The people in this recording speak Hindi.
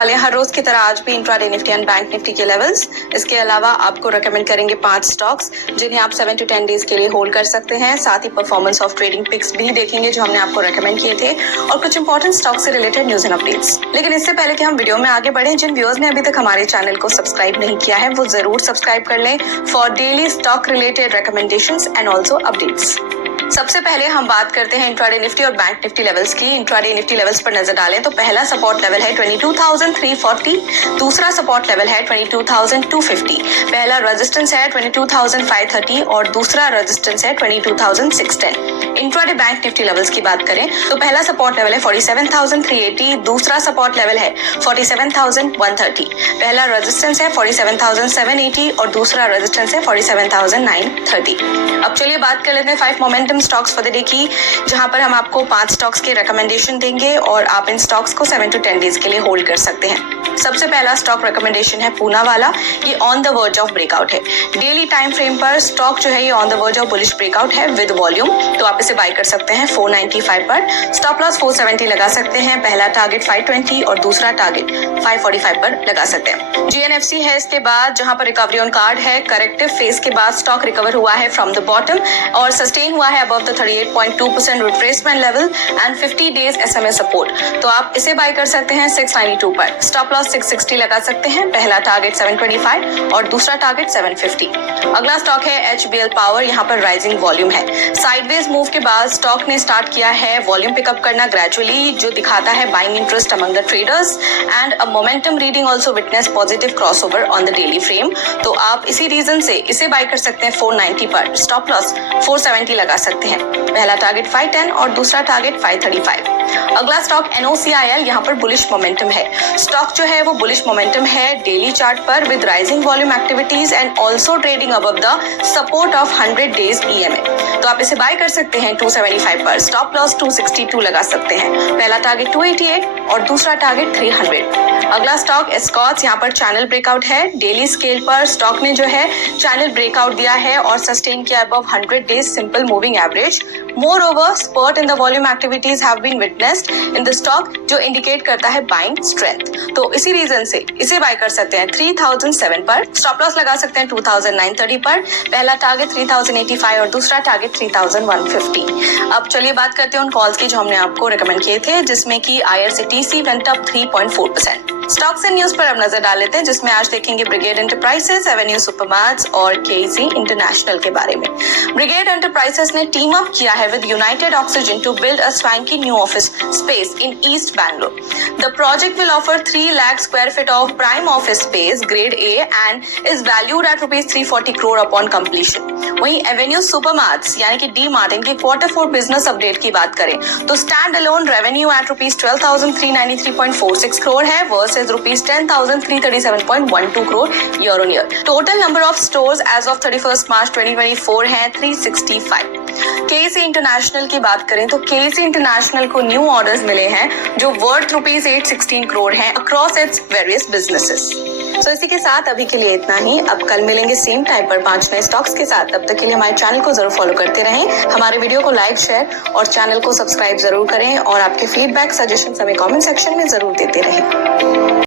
हर रोज की तरह आज भी intraday Nifty and bank Nifty के लेवल्स, इसके अलावा आपको रेकमेंड करेंगे 5 स्टॉक्स जिन्हें आप 7 to 10 डेज के लिए होल्ड कर सकते हैं। साथ ही परफॉर्मेंस ऑफ ट्रेडिंग पिक्स भी देखेंगे जो हमने आपको रेकमेंड किए थे और कुछ इंपॉर्टेंट स्टॉक से रिलेटेड न्यूज एंड अपडेट्स। लेकिन इससे पहले कि हम वीडियो में आगे बढ़े, जिन व्यूअर्स ने अभी तक हमारे चैनल को सब्सक्राइब नहीं किया है वो जरूर सब्सक्राइब कर लें for daily stock related recommendations and also updates. सबसे पहले हम बात करते हैं इंट्राडे निफ्टी और बैंक निफ्टी लेवल्स की। इंट्राडे निफ्टी लेवल्स पर नजर डालें तो पहला सपोर्ट लेवल है 22,340, दूसरा सपोर्ट लेवल है 22,250, पहला रेजिस्टेंस है 22,530 और दूसरा रेजिस्टेंस है 22,610। इंट्राडे बैंक निफ्टी लेवल्स की बात करें तो पहला सपोर्ट लेवल है 47,380, दूसरा सपोर्ट लेवल है 47,130, पहला रेजिस्टेंस है 47,780 और दूसरा रेजिस्टेंस है 47,930। अब चलिए बात कर लेते हैं 5 momentum stocks for the day की, जहां पर हम आपको 5 स्टॉक्स के रिकमेंडेशन देंगे और आप इन स्टॉक्स को 7 to 10 डेज के लिए होल्ड कर सकते हैं। सबसे पहला स्टॉक रिकमेंडेशन है पूना वाला। ये on the verge of breakout है। डेली टाइम फ्रेम पर स्टॉक जो है ये on the verge of bullish breakout है विद वॉल्यूम, तो आप इसे बाय कर सकते हैं 495 पर। स्टॉप लॉस 470 लगा सकते हैं। पहला टारगेट 520 और दूसरा टारगेट 545 पर लगा सकते हैं। जीएनएफसी है इसके बाद, जहां पर रिकवरी ऑन कार्ड है। करेक्टिव फेज के बाद स्टॉक रिकवर हुआ है फ्रॉम द बॉटम और सस्टेन हुआ है above the 38.2% retracement level and 50 days SMA support, तो आप इसे बाय कर सकते हैं 692 पर। स्टॉप लॉस 660 लगा सकते हैं। पहला टारगेट 725 और दूसरा टारगेट 750। अगला स्टॉक है HBL पावर। यहाँ पर राइजिंग वॉल्यूम है। साइडवेज मूव के बाद स्टॉक ने स्टार्ट किया है वॉल्यूम पिकअप करना ग्रेजुअली, जो दिखाता है buying interest among the traders and a momentum reading also witness positive crossover on the daily frame, तो आप इसी रीजन से इसे बाय कर सकते हैं 490 पर। स्टॉप लॉस 470 लगा सकते हैं। पहला टारगेट 510 और दूसरा टारगेट 535। अगला स्टॉक NOCIL, यहाँ पर बुलिश मोमेंटम है। स्टॉक जो है वो बुलिश मोमेंटम है डेली चार्ट पर with rising volume activities and also trading above the support of 100 days EMA, तो आप इसे बाय कर सकते हैं 275 पर। स्टॉप लॉस 262 लगा सकते हैं। पहला टारगेट 288 और दूसरा टारगेट 300। अगला स्टॉक एस्कॉर्ट्स, यहाँ पर चैनल ब्रेकआउट है। डेली स्केल पर स्टॉक ने जो है चैनल ब्रेकआउट दिया है और सस्टेन किया above 100 days simple moving average. Moreover, spurt in the volume activities have been witnessed in the stock, जो इंडिकेट करता है बाइंग स्ट्रेंथ, तो इसी रीजन से इसे बाय कर सकते हैं 3007 पर। स्टॉप लॉस लगा सकते हैं 2930 पर। पहला टारगेट 3085 और दूसरा टारगेट 3150। अब चलिए बात करते हैं उन कॉल्स की जो हमने आपको रिकमेंड किए थे, जिसमें कि IRCTC went up 3.4%। Stocks and news पर अब नजर डाल लेते हैं, जिसमें आज देखेंगे ब्रिगेड एंटरप्राइजेस, एवेन्यू सुपरमार्ट्स और KC इंटरनेशनल के बारे में। ब्रिगेड एंटरप्राइजेस ने टीम अप किया है with United Oxygen to build a swanky new office space in East Bangalore. The project will offer 3 lakh square feet of prime office space, grade A, and is valued at rupees 340 crore upon completion. वहीं एवेन्यू सुपरमार्ट्स यानी कि डी मार्ट, इनके Q4 बिजनेस अपडेट की बात करें तो standalone revenue at rupees 12,393.46 crore है versus rupees 10,337.12 crore year on year. Total number of stores as of 31 March 2024 है 365। KC इंटरनेशनल की बात करें तो KC इंटरनेशनल को न्यू ऑर्डर्स मिले हैं जो वर्थ रुपीज 816 करोड़ हैं अक्रॉस इट्स वेरियस बिजनेसेस। तो इसी के साथ अभी के लिए इतना ही। अब कल मिलेंगे सेम टाइम पर 5 नए स्टॉक्स के साथ। तब तक के लिए हमारे चैनल को जरूर फॉलो करते रहें, हमारे वीडियो को लाइक, शेयर और चैनल को सब्सक्राइब जरूर करें और आपके फीडबैक सजेशन हमें कमेंट सेक्शन में जरूर देते रहें।